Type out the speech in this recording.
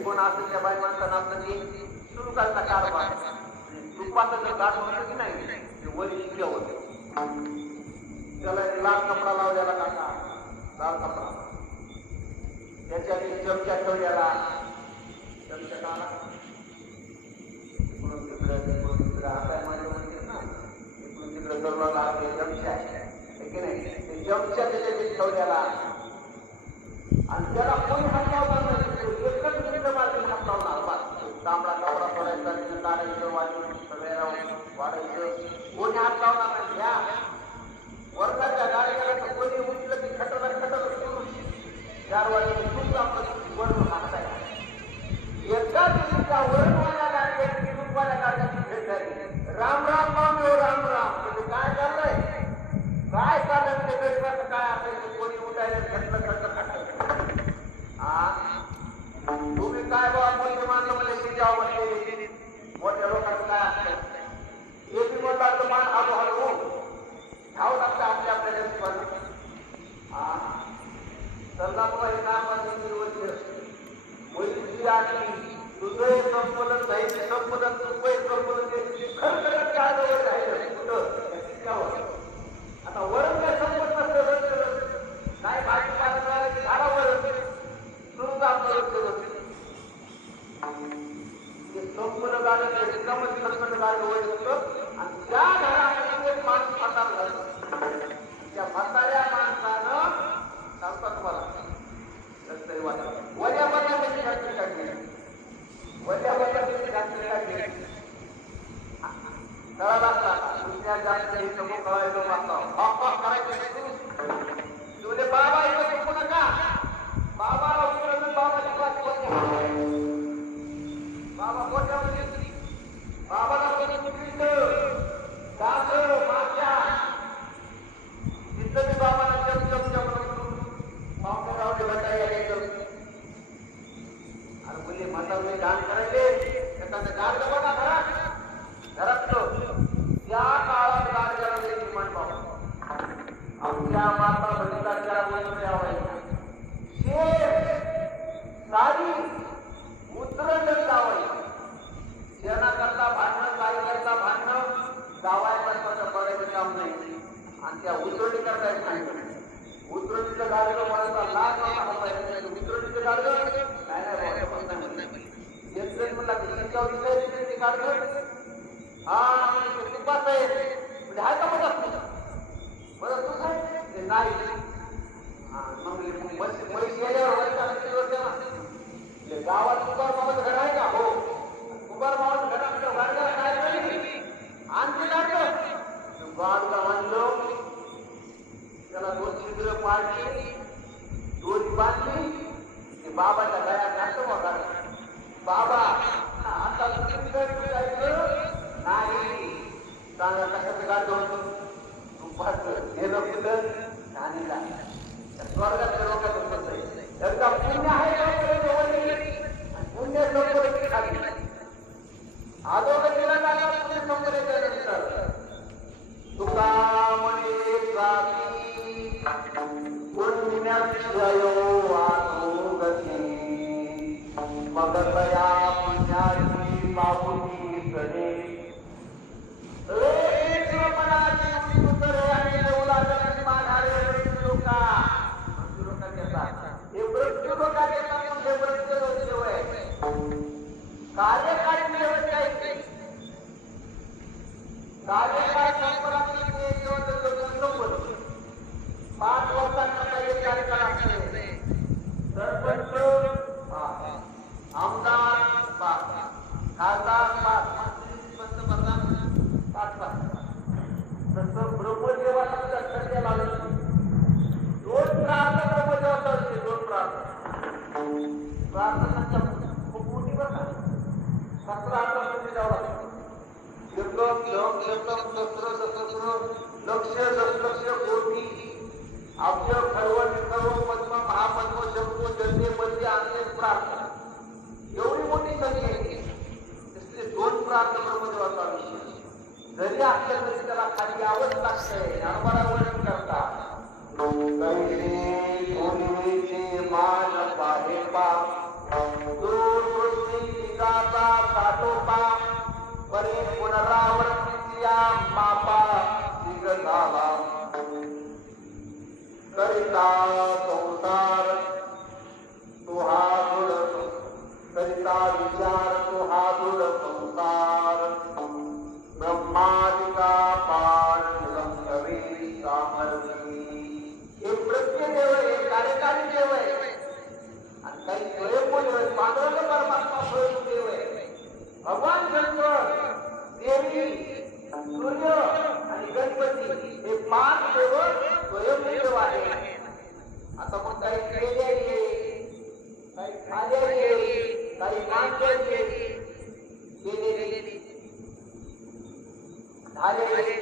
घरी कोण असेल त्या बाई माणसानं आपलं ते सुरू करायचा कारभार. तुपाचं जर गाठ होतं की नाही ते वरी शिक्या होते. त्याला लाल कपडा लावलेला काका, लाल कपडा त्याच्या चमचा ठेवलेला, चमचा काढा इकडून तिकडं हाताय माझ्या म्हणते ना, इकडून तिकडं करून लागले चमचा आहे की नाही, ते चमचा त्याच्या ठेवलेला आणि त्याला कोणी हात लावणार नाही. एकच मिनिटं मार्गे हात लावणार बा, तांबडा कपडा सोडायचा, तिथं काढायचं, वाढायचं, कोणी हात लावणार नाही. घ्या वर्गाच्या गाडीला कोणी उठलं की खटर खटर सुरू 4 वाजता खूप आपण वरून हातायला. एका दिवशीच्या वरणवाल्या गाडीची तुपवाल्या गाडीची भेट झाली. राम राम पाहुणे, राम राम. म्हणजे काय चाललंय, काय चाललं ते गरीबाचं काय असायचं, कोणी उठायला घटलं खटलं खटलं. तुम्ही काय बाबा मोठे माणसं म्हणजे शिजाव म्हणते, मोठ्या लोकांचं काय असतं हे बी बोलला तर मान हळूहळू धाव लागतं आपल्या आपल्याला शिकवलं. सरला हे काम मुलगी आली तुझं संपलं नाही, संपलं तुझं संपलं ते खरं खरं काय जवळ राहिलं कुठं. आता वरण काय संपत नसतं, काय भाजी झाला वरण सुरू आपलं ते संपलं गाडं रिकामच खरखट गाडं वय होतं आणि त्या घरामध्ये एक माणूस म्हातार झालं. त्या म्हाताऱ्या माणसानं सांगतात तुम्हाला वल्या बटाट्याची फॅक्टरी काढली, वल्या बटाट्याची फॅक्टरी काढली. कळा लागला दुसऱ्या जास्त समोर कळायचं बाप्पा करायचं तुले बाबा इकडे शिकू नका, बाबाला उतरवून बाबाची बात बाबा कोट्यावरती बाबाला कोणी उठविलं गाजर माश्या तिथं मी बाबाला चमचम पाहुणे रावले भेटायला यायचं आणि मुली म्हातारले दान करायचे. एखादं गाडलं बघा घरातलं त्या काळात गाडग्याला द्यायची मान बाबा. आमच्या माता बहिणीला व्हायच्या साडी उतरण लावायची. शेणाकरता भांडणं, काय करता भांडणं, गावाय करता बघायचं काम नाही. आणि त्या उतरणी करता येत नाही. उतरणीचं गाडगं म्हणायचा लाख उतरणीचं गाडगं नाही म्हणला ते गाडगं तुपाच आहे म्हणजे हाय का बघा बरं तू काय नाही. गावात कुबार मामाचं घर आहे का? हो. कुबार मामाचं घर आपल्या गाडगाला काय झाली आणखी गाडलं गाडगा आणलं, त्याला 2 छिद्र पाडली, दोरी बांधली, ते बाबाच्या गळ्यात घातलं बघा. बाबा आता नाही सांगा कशाचं गाडलं होतं तुपाचं घेणं फुलं नाणीला स्वर्गाच्या लोकांचं एकदा पुण्य आहे पुण्य संपत्ती खाली अधोगतीला जाणार पुण्य संपत्तीच्या नंतर तुका म्हणे पुण्याक्षयो अधोगती मग तया पुण्याची पाहुणी सणे मनाची उत्तरे आणि देऊलाची माघारे लोका हे मृत्यू लोकांचे हे मृत्यू देव आहे. कार्यकाळी देव काय कार्यकाळ संपला संपलं 5 वर्षांचा एक कार्यकाळ असते. सरपंच आमदार 5, खासदार 5, मंत्री पंतप्रधान 5. तसं ब्रह्मदेवाला संख्या लागली 2 प्रार्थना ब्रह्मदेवाचा असते. 2 प्रार्थनाच्या खूप मोठी बरं का 17 जावं लागतं. लक्ष दशलक्ष कोटी अब्ज खर्व निखर्व पद्म महापद्म शब्द जन्मे बदले आणले प्रार्थना एवढी मोठी संख्या आहे. इसलिए 2 प्रार्थना ब्रह्मदेवाचा विषय जरी असलं तरी त्याला खाली यावंच लागतंय. ज्ञानोबाला वर्णन करतात कैसे मान पाहे पा परे पुनरावृत्तीच्या मापा झाला करिता संसार तो हा दृढ करिता विचार तो हा दृढ संसार ब्रह्मादिका पार निलंकवे सामर्थी हे प्रत्येक देव आहे कार्यकारी देव आहे आणि काही स्वयंभू देव आहे पांडुरंग परमात्मा स्वयंभू देव आहे भगवान शंकर देवी सूर्य आणि गणपती हे पाच देव स्वयंभू देव आहे आता मग काही केले काही खाले काही माणसे झाले